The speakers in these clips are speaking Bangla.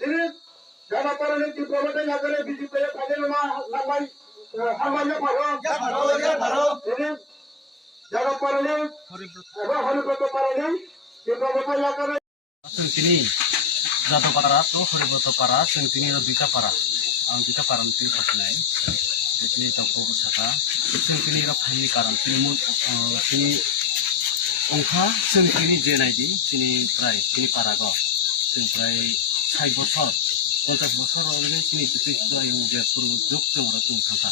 তিনি জনকরণের তীব্রমতে নগরে বিজেপি তাদের নামাই হামাইয়া পারো তিনি জনকরণের এবং হরিব্রত পারণে তীব্রমতে নগরে তিনি যাদবপাড়া তো হরিব্রত পাড়া जों তিনি দুইটা পাড়া आं दुईटा पारानि তিনি साफिनाय তিনি दावखौ साखा जों তিনি फाइननि कारण তিনি अंखा जों তিনি जे नायदि তিনি प्राय তিনি पारागो जों प्राय 60 बছर 50 बছर अलरेडि তিনি जितुआयु जे पुरु जुग जों जों थांखा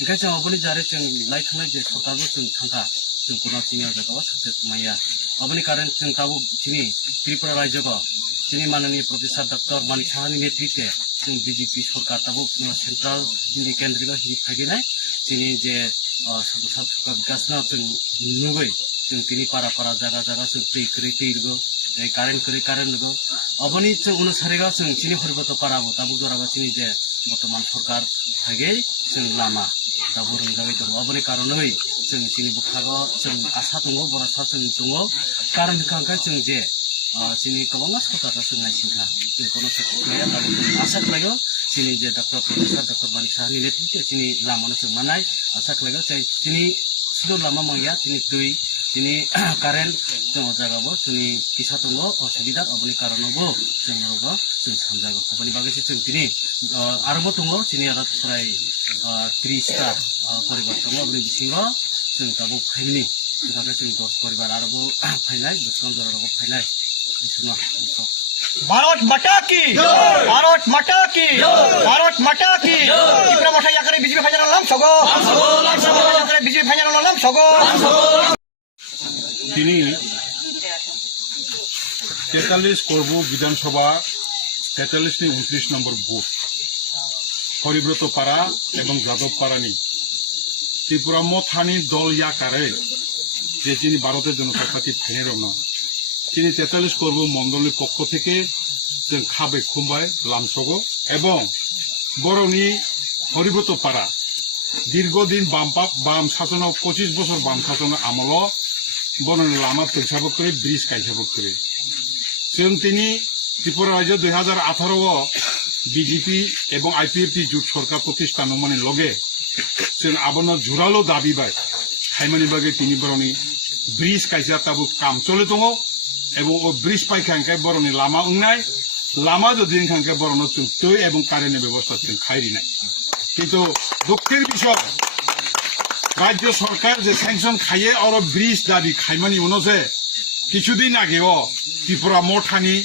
ओंखाय जों अबनि जारे जों नायथांनाय जे सरकारबो जों थांखा जों कोनो तिनि जायगायाव सासे माया अबनि कारण जों दाबो তিনি त्रिपुरा राज्यको তিনি माननीय प्रोफेसर डॉक्टर मानिक साहानि नेतृत्वे जों बीजेपी सरकार दाबो सेंट्रल हिंदी केंद्र हिंदी फायदिनाय তিনি जे सरकार विकासना जों नुबाय जों তিনি पारा पारा जागा जागा जों दै रगो कारेन्ट रगो अबनि जों अनुसारिगा जों তিনি हरिब्रत पाराबो दाबो जरागा তিনি जे बर्तमान सरकार फायगै जों लामा दाबो रंजाबाय दङ अबनि कारनै जों তিনি बुखागो जों आसा दङ बरासा जों दङ कारण होखांखाय जों जे তিনি गोबां सरकारआ जों नायसिनखा जों कोनो साख्रिया दाबो जों आसा खालायो তিনি जे डॉक्टर प्रोफेसर डॉक्टर मानिक साहानि नेतृत्वे তিনি लामानो जों मानाय आसा खालायो তিনি सुदूर लामा मांगिया তিনি दै তিনি कारेन्ट जों जागाबो जोंनि किसा दङ असुबिदा अबनि कारणावबो जों रगो जों सानजागो अबनि बागैसो जों তিনি आरोबाव दङ তিনি आरो प्राय 30टा परिबार दङ अबनि बिथिङाव जों दाबो फाइनि जोंहा जों 10 परिबार आरोबाव फाइनाय बेसेबां जराबो फाइनाय भारत माता की भारत माता की भारत माता की त्रिपुरा माथा याकरे बीजेपी फाइनाल नाम सगो याकरे बीजेपी फाइनाल नाम सगो তিনি 43 করব বিধানসভা 43 নি 29 নম্বর বুথ হরিব্রত পাড়া এবং যাদব পাড়ানি ত্রিপুরা মথানি দল ইয়াকারে যে তিনি ভারতের জনতা পার্টি ফাইনাল রং তিনি 43 করব মন্ডলের পক্ষ থেকে जों खाबे खुम्बाय लामसगो एवं बर'नि हरिब्रत पारा दीर्घदिन बाम शासन 25 बছর बाम शासन आमल बर'नि लामा तैसाबो करे ब्रिज गायसाबो करे जों তিনি त्रिपुरा राज्य 2018 बीजेपी एवं आईपीएफटी जुट सरकार प्रतिष्ठान माने लगे जों आबनो जुरालो दाबी बाय खायमानि बागे তিনি बर'नि ब्रिज गायसा ताबो काम चले दङ एवं ओ ब्रिज पाइखांखाय बर'नि लामा उंनाय लामा যদি খানকে বরণ চুক্তি এবং কারেন্টের ব্যবস্থা খাইরিনাই কিন্তু দুঃখের বিষয় রাজ্য সরকার যে স্যাংশন খাইয়ে আর ব্রিজ দাবি খাইমানি উনছে কিছুদিন আগেও ত্রিপুরা মঠানি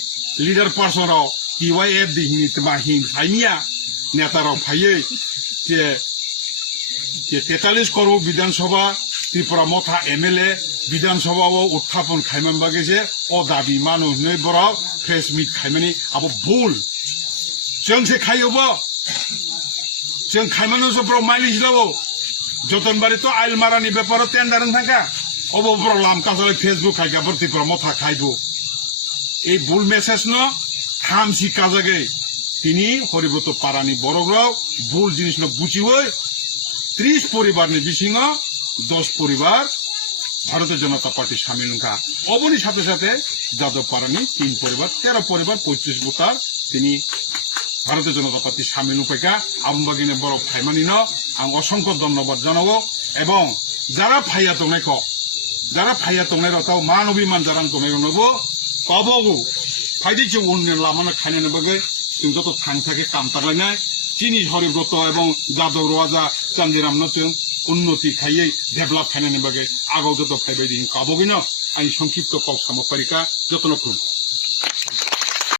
লিডার পার্সনরাও টিওয়াইএফ দিহিনি মাহিম সাইমিয়া নেতারাও ফাইয়ে যে 43 করব বিধানসভা ত্রিপুরা মথা এমএলএ বিধানসভাও উত্থাপন খাইমান বাগেছে ও দাবি মানুষ নই বড় প্রেস মিট খাইমানি আবো ভুল जोंसे खायोबो जों खायमानोसो ब्र माइलिस दाबो जतनबारि तो आइलमारानि बेपार टेन्डार थांखा अबो ब्र लामकासले फेसबुक खायगा बर मथा खाइबो এই ভুল মেসেজ ন থামসি কাজাগে তিনি হরিব্রত পারানি বড়গ্রাও ভুল জিনিস ন বুঝিবই 30 পরিবারनि বিসিङ 10 পরিবার ভারতীয় জনতা পার্টি সামিল নকা অবনি সাথে সাথে যাদব পারানি 3 পরিবার 13 পরিবার 25 ভোটার তিনি ভারতীয় জনতা পার্টি সামিল উপায়কা আবুবাগিনে বড় ফাইমানি ন আং অসংখ্য ধন্যবাদ জানাবো এবং যারা ফাইয়া তংনাই রতাও মান অভিমান যারা তংনাই রনবো পাবো ফাইদিছে উন্নয়ন লামানো খাইনানো বাগে जों যত থাং থাকে কাম তাগলাইনাই চিনি হরিব্রত এবং যাদব রাজা চান্দিরাম নচং উন্নতি খাইয়ে ডেভেলপ খাইনানি বাগে আগাও যত ফাইবাই দিন কাবগিন আনি সংক্ষিপ্ত কক সামপারিকা যত্ন করুন